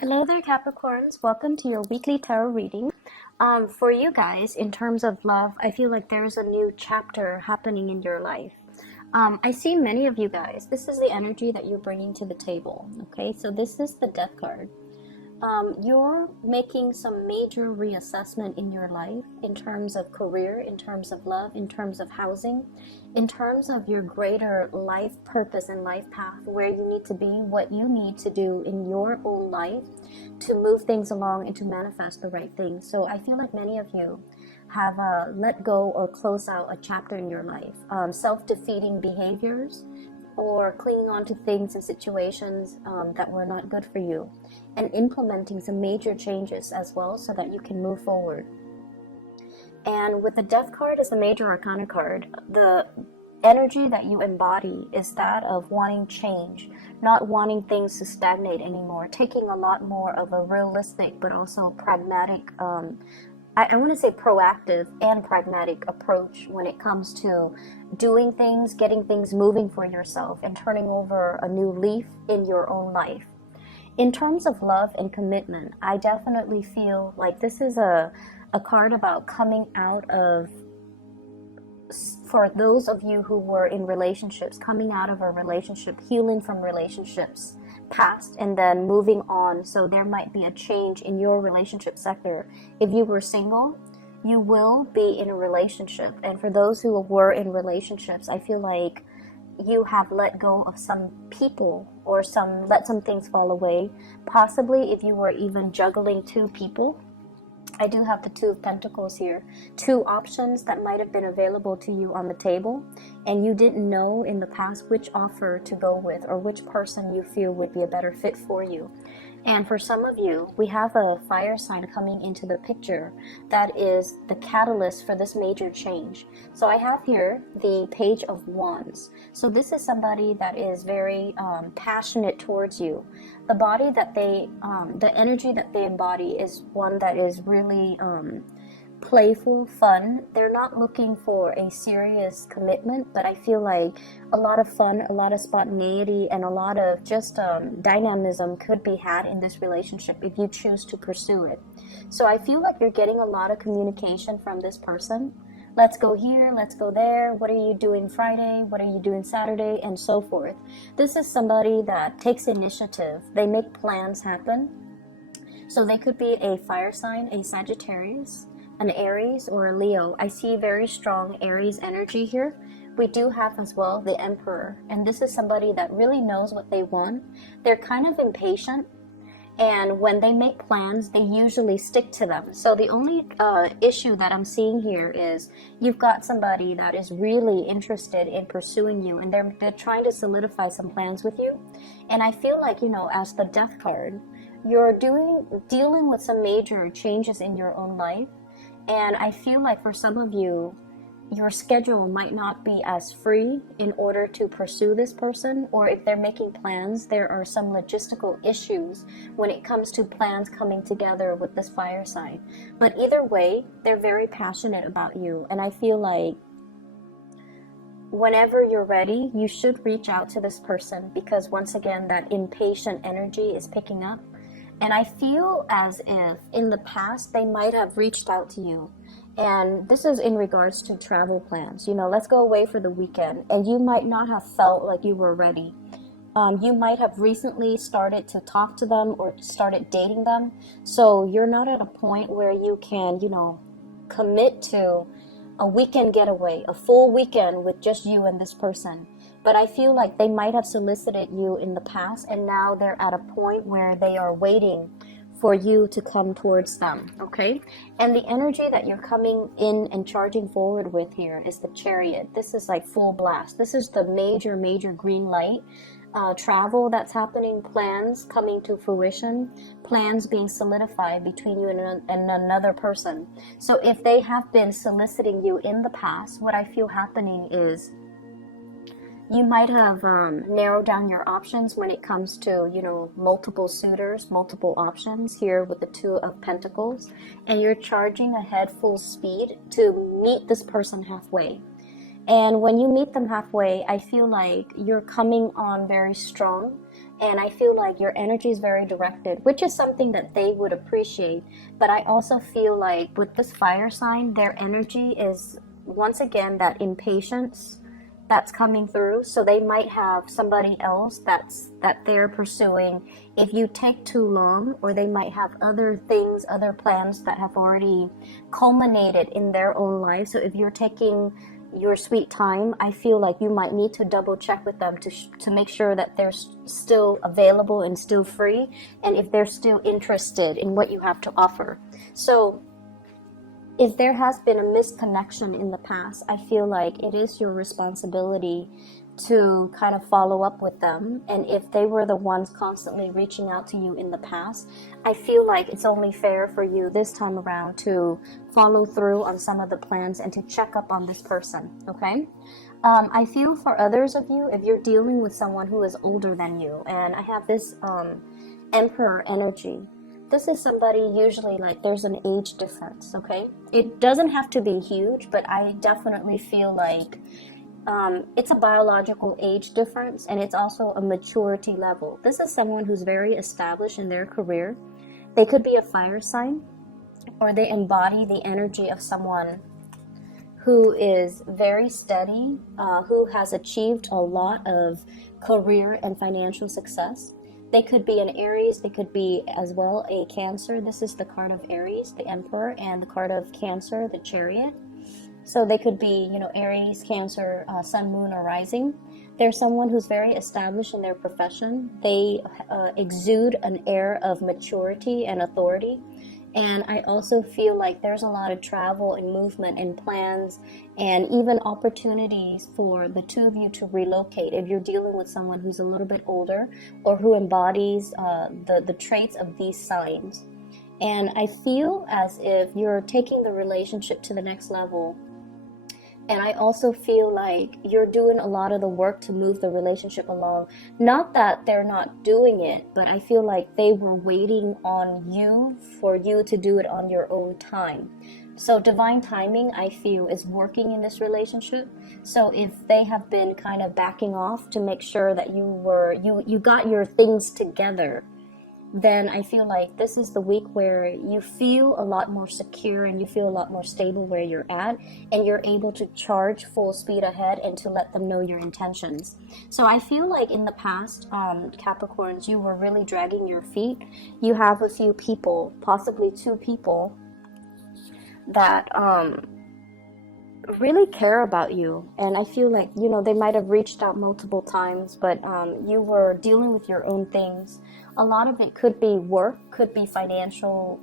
Hello there, Capricorns. Welcome to your weekly tarot reading. For you guys, in terms of love, I feel like there's a new chapter happening in your life. I see many of you guys. This is the energy that you're bringing to the table. Okay, so this is the Death card. You're making some major reassessment in your life in terms of career, in terms of love, in terms of housing, in terms of your greater life purpose and life path, where you need to be, what you need to do in your own life to move things along and to manifest the right things. So I feel like many of you have let go or close out a chapter in your life. Self-defeating behaviors, or clinging on to things and situations that were not good for you, and implementing some major changes as well so that you can move forward. And with the Death card as the major arcana card, the energy that you embody is that of wanting change, not wanting things to stagnate anymore, taking a lot more of a realistic but also pragmatic, I want to say proactive and pragmatic approach when it comes to doing things, getting things moving for yourself, and turning over a new leaf in your own life. In terms of love and commitment, I definitely feel like this is a card about coming out of, for those of you who were in relationships, coming out of a relationship, healing from relationships past, and then moving on. So there might be a change in your relationship sector. If you were single, you will be in a relationship. And for those who were in relationships, I feel like you have let go of some people or let some things fall away. Possibly if you were even juggling two people. I do have the Two of Pentacles here. Two options that might have been available to you on the table, and you didn't know in the past which offer to go with or which person you feel would be a better fit for you. And for some of you, we have a fire sign coming into the picture that is the catalyst for this major change. So I have here the Page of Wands. So this is somebody that is very passionate towards you. The body that the energy that they embody is one that is really playful, fun. They're not looking for a serious commitment, but I feel like a lot of fun, a lot of spontaneity, and a lot of just dynamism could be had in this relationship if you choose to pursue it. So I feel like you're getting a lot of communication from this person. Let's go here, let's go there, what are you doing Friday, what are you doing Saturday, and so forth. This is somebody that takes initiative. They make plans happen. So they could be a fire sign, a Sagittarius, an Aries, or a Leo. I see very strong Aries energy here. We do have as well the Emperor, and this is somebody that really knows what they want. They're kind of impatient, and when they make plans, they usually stick to them. So the only issue that I'm seeing here is you've got somebody that is really interested in pursuing you, and they're trying to solidify some plans with you. And I feel like, as the Death card, you're dealing with some major changes in your own life. And I feel like for some of you, your schedule might not be as free in order to pursue this person, or if they're making plans, there are some logistical issues when it comes to plans coming together with this fire sign. But either way, they're very passionate about you, and I feel like whenever you're ready, you should reach out to this person, because once again, that impatient energy is picking up. And I feel as if in the past they might have reached out to you. And this is in regards to travel plans. Let's go away for the weekend. And you might not have felt like you were ready. You might have recently started to talk to them or started dating them. So you're not at a point where you can, commit to a weekend getaway, a full weekend with just you and this person. But I feel like they might have solicited you in the past, and now they're at a point where they are waiting for you to come towards them, okay? And the energy that you're coming in and charging forward with here is the Chariot. This is like full blast. This is the major green light. Travel that's happening, plans coming to fruition, plans being solidified between you and another person. So if they have been soliciting you in the past, what I feel happening is you might have narrowed down your options when it comes to, multiple suitors, multiple options here with the Two of Pentacles, and you're charging ahead full speed to meet this person halfway. And when you meet them halfway, I feel like you're coming on very strong. And I feel like your energy is very directed, which is something that they would appreciate. But I also feel like with this fire sign, their energy is once again that impatience that's coming through. So they might have somebody else that they're pursuing if you take too long, or they might have other things, other plans that have already culminated in their own life. So if you're taking your sweet time, I feel like you might need to double check with them to make sure that they're still available and still free, and if they're still interested in what you have to offer. So if there has been a misconnection in the past, I feel like it is your responsibility to kind of follow up with them. And if they were the ones constantly reaching out to you in the past, I feel like it's only fair for you this time around to follow through on some of the plans and to check up on this person, okay? I feel for others of you, if you're dealing with someone who is older than you, and I have this Emperor energy. This is somebody usually like there's an age difference, okay? It doesn't have to be huge, but I definitely feel like it's a biological age difference, and it's also a maturity level. This is someone who's very established in their career. They could be a fire sign, or they embody the energy of someone who is very steady, who has achieved a lot of career and financial success. They could be an Aries, they could be as well a Cancer. This is the card of Aries, the Emperor, and the card of Cancer, the Chariot. So they could be, Aries, Cancer, Sun, Moon, or Rising. They're someone who's very established in their profession. They exude an air of maturity and authority. And I also feel like there's a lot of travel and movement and plans and even opportunities for the two of you to relocate if you're dealing with someone who's a little bit older or who embodies the traits of these signs. And I feel as if you're taking the relationship to the next level. And I also feel like you're doing a lot of the work to move the relationship along. Not that they're not doing it, but I feel like they were waiting on you for you to do it on your own time. So divine timing, I feel, is working in this relationship. So if they have been kind of backing off to make sure that you got your things together, then I feel like this is the week where you feel a lot more secure and you feel a lot more stable where you're at, and you're able to charge full speed ahead and to let them know your intentions. So I feel like in the past, Capricorns, you were really dragging your feet. You have a few people, possibly two people, that really care about you, and I feel like they might have reached out multiple times, but you were dealing with your own things. A lot of it could be work, could be financial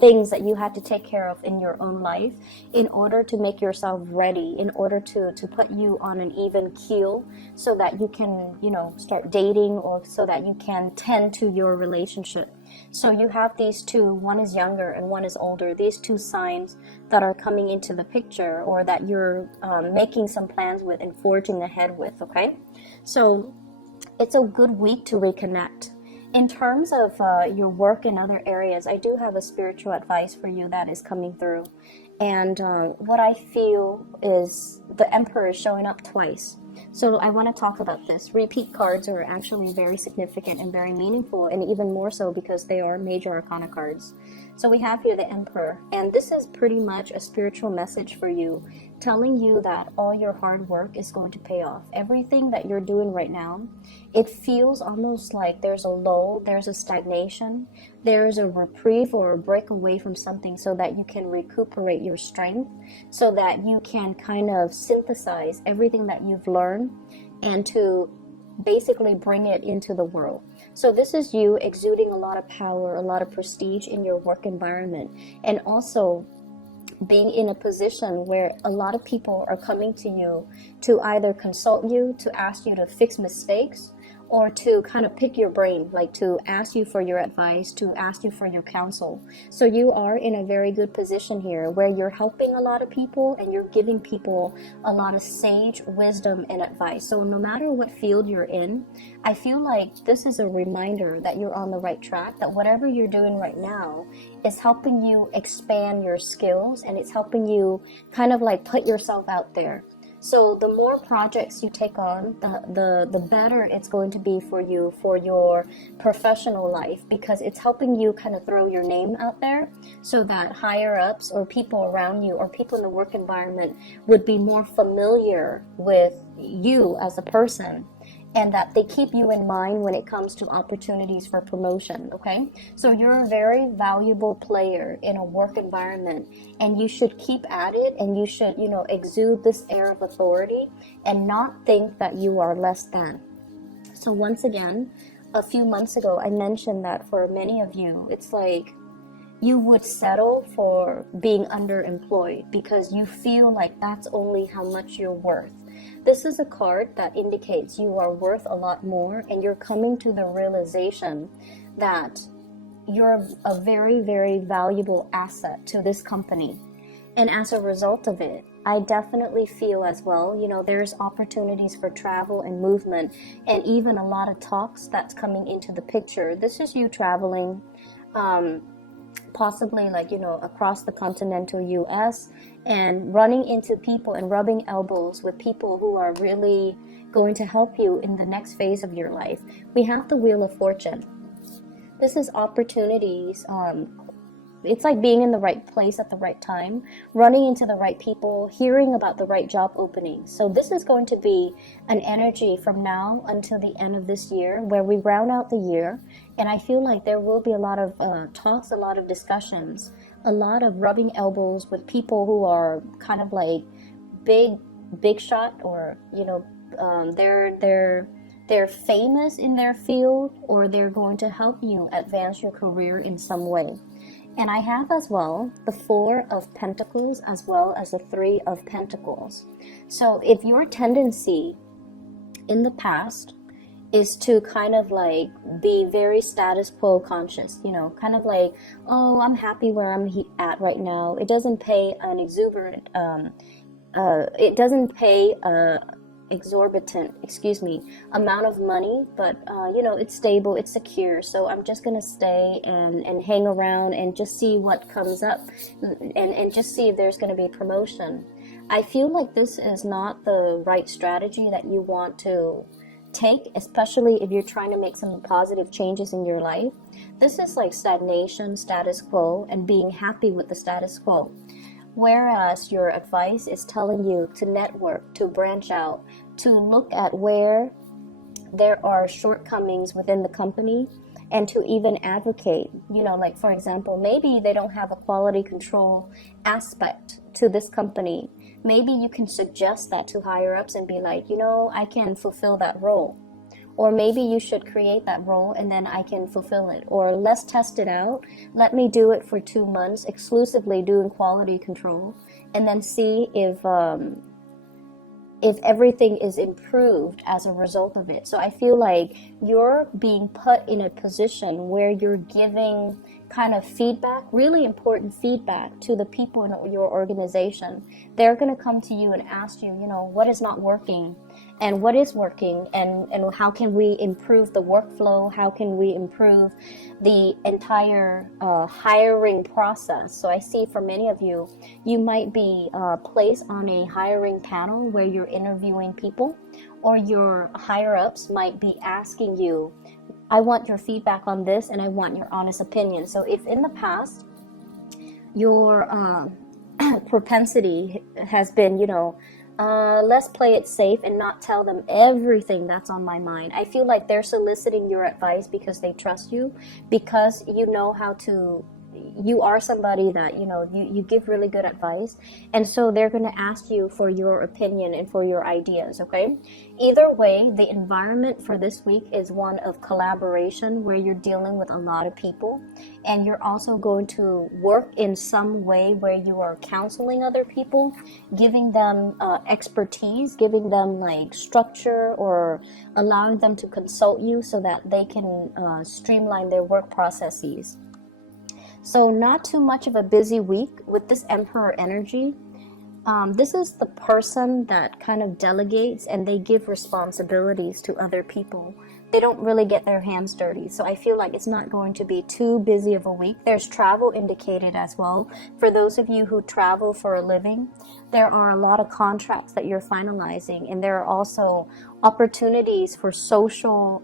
things that you had to take care of in your own life in order to make yourself ready, in order to put you on an even keel so that you can start dating, or so that you can tend to your relationship. So you have these two, one is younger and one is older, these two signs that are coming into the picture, or that you're making some plans with and forging ahead with, okay? So it's a good week to reconnect. In terms of your work and other areas, I do have a spiritual advice for you that is coming through. And what I feel is the Emperor is showing up twice. So I want to talk about this. Repeat cards are actually very significant and very meaningful, and even more so because they are major arcana cards. So we have here the Emperor, and this is pretty much a spiritual message for you, telling you that all your hard work is going to pay off. Everything that you're doing right now, it feels almost like there's a lull, there's a stagnation, there's a reprieve or a break away from something, so that you can recuperate your strength, so that you can kind of synthesize everything that you've learned and to basically bring it into the world. So this is you exuding a lot of power, a lot of prestige in your work environment, and also being in a position where a lot of people are coming to you to either consult you, to ask you to fix mistakes, or to kind of pick your brain, like to ask you for your advice, to ask you for your counsel. So you are in a very good position here where you're helping a lot of people and you're giving people a lot of sage wisdom and advice. So no matter what field you're in, I feel like this is a reminder that you're on the right track, that whatever you're doing right now is helping you expand your skills, and it's helping you kind of like put yourself out there. So the more projects you take on, the better it's going to be for you for your professional life, because it's helping you kind of throw your name out there so that higher ups or people around you or people in the work environment would be more familiar with you as a person, and that they keep you in mind when it comes to opportunities for promotion, okay? So you're a very valuable player in a work environment, and you should keep at it, and you should, exude this air of authority and not think that you are less than. So once again, a few months ago, I mentioned that for many of you, it's like you would settle for being underemployed because you feel like that's only how much you're worth. This is a card that indicates you are worth a lot more, and you're coming to the realization that you're a very, very valuable asset to this company. And as a result of it, I definitely feel as well, there's opportunities for travel and movement, and even a lot of talks that's coming into the picture. This is you traveling, possibly across the continental US, and running into people and rubbing elbows with people who are really going to help you in the next phase of your life. We have the Wheel of Fortune. This is opportunities. It's like being in the right place at the right time, running into the right people, hearing about the right job openings. So this is going to be an energy from now until the end of this year where we round out the year. And I feel like there will be a lot of talks, a lot of discussions, a lot of rubbing elbows with people who are kind of like big shot, or, they're famous in their field, or they're going to help you advance your career in some way. And I have as well the Four of Pentacles as well as the Three of Pentacles. So if your tendency in the past is to kind of like be very status quo conscious, kind of like, oh, I'm happy where I'm at right now. It doesn't pay an exorbitant, amount of money, but it's stable, it's secure, so I'm just gonna stay and hang around and just see what comes up, and just see if there's gonna be promotion. I feel like this is not the right strategy that you want to take, especially if you're trying to make some positive changes in your life. This is like stagnation, status quo, and being happy with the status quo. Whereas your advice is telling you to network, to branch out, to look at where there are shortcomings within the company, and to even advocate, like for example, maybe they don't have a quality control aspect to this company. Maybe you can suggest that to higher ups and be like, I can fulfill that role. Or maybe you should create that role and then I can fulfill it. Or let's test it out. Let me do it for 2 months, exclusively doing quality control, and then see if everything is improved as a result of it. So I feel like you're being put in a position where you're giving kind of feedback, really important feedback to the people in your organization. They're going to come to you and ask you, what is not working and what is working, and how can we improve the workflow? How can we improve the entire hiring process? So I see for many of you, you might be placed on a hiring panel where you're interviewing people, or your higher ups might be asking you, I want your feedback on this and I want your honest opinion. So if in the past your propensity has been, let's play it safe and not tell them everything that's on my mind, I feel like they're soliciting your advice because they trust you, because you know how to, you are somebody that, you give really good advice. And so they're going to ask you for your opinion and for your ideas, okay? Either way, the environment for this week is one of collaboration where you're dealing with a lot of people. And you're also going to work in some way where you are counseling other people, giving them expertise, giving them like structure, or allowing them to consult you so that they can streamline their work processes. So not too much of a busy week with this Emperor energy. This is the person that kind of delegates and they give responsibilities to other people. they don't really get their hands dirty. So I feel like it's not going to be too busy of a week. There's travel indicated as well. For those of you who travel for a living, there are a lot of contracts that you're finalizing, and there are also opportunities for social,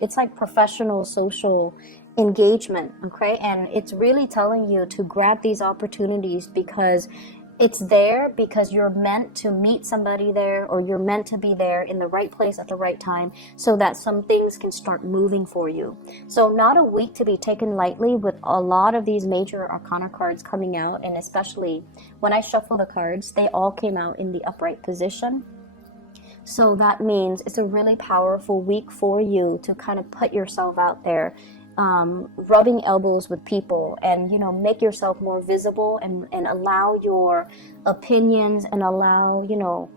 it's like professional social engagement, okay? And it's really telling you to grab these opportunities because it's there, because you're meant to meet somebody there, or you're meant to be there in the right place at the right time, so that some things can start moving for you. So not a week to be taken lightly, with a lot of these major arcana cards coming out. And especially when I shuffle the cards, they all came out in the upright position. So that means it's a really powerful week for you to kind of put yourself out there, rubbing elbows with people, and, you know, make yourself more visible, and allow your opinions, and allow, you know,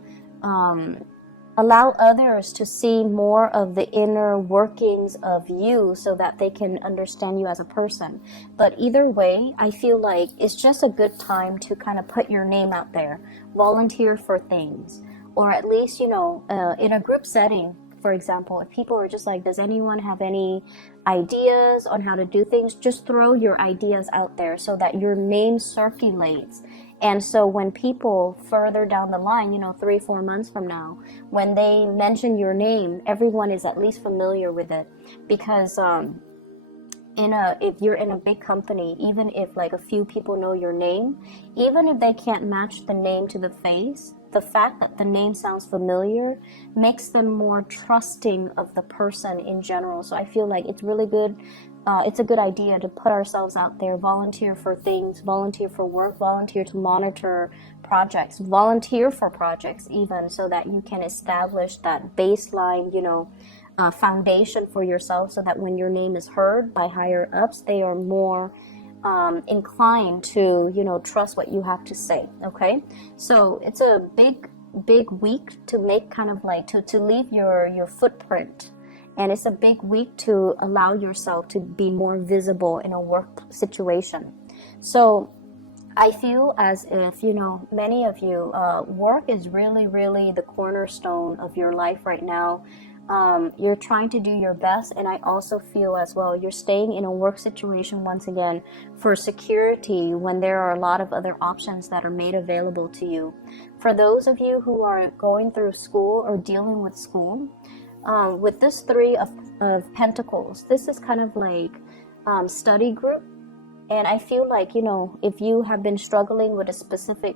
allow others to see more of the inner workings of you, so that they can understand you as a person. But either way, I feel like it's just a good time to kind of put your name out there, volunteer for things, or at least, you know, in a group setting. For example, if people are just like, does anyone have any ideas on how to do things? Just throw your ideas out there so that your name circulates. And so when people further down the line, you know, 3-4 months from now, when they mention your name, everyone is at least familiar with it. Because if you're in a big company, even if like a few people know your name, even if they can't match the name to the face, the fact that the name sounds familiar makes them more trusting of the person in general. So I feel like it's really good. It's a good idea to put ourselves out there, volunteer for things, volunteer for work, volunteer to monitor projects, volunteer for projects even, so that you can establish that baseline, you know, foundation for yourself, so that when your name is heard by higher ups, they are more inclined to, you know, trust what you have to say. Okay, so it's a big week to make kind of like to leave your footprint, and it's a big week to allow yourself to be more visible in a work situation. So I feel as if, you know, many of you, work is really the cornerstone of your life right now. You're trying to do your best, and I also feel as well you're staying in a work situation once again for security, when there are a lot of other options that are made available to you. For those of you who are going through school or dealing with school, with this Three of Pentacles, this is kind of like study group. And I feel like, you know, if you have been struggling with a specific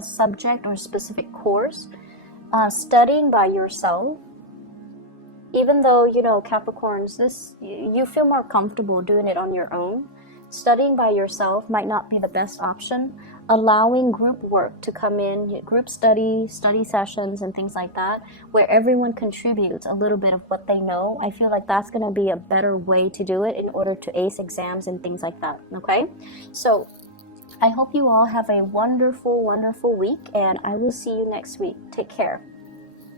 subject or specific course, studying by yourself, even though, you know, Capricorns, you feel more comfortable doing it on your own, studying by yourself might not be the best option. Allowing group work to come in, group study sessions and things like that, where everyone contributes a little bit of what they know, I feel like that's going to be a better way to do it in order to ace exams and things like that. Okay, so I hope you all have a wonderful week, and I will see you next week. Take care.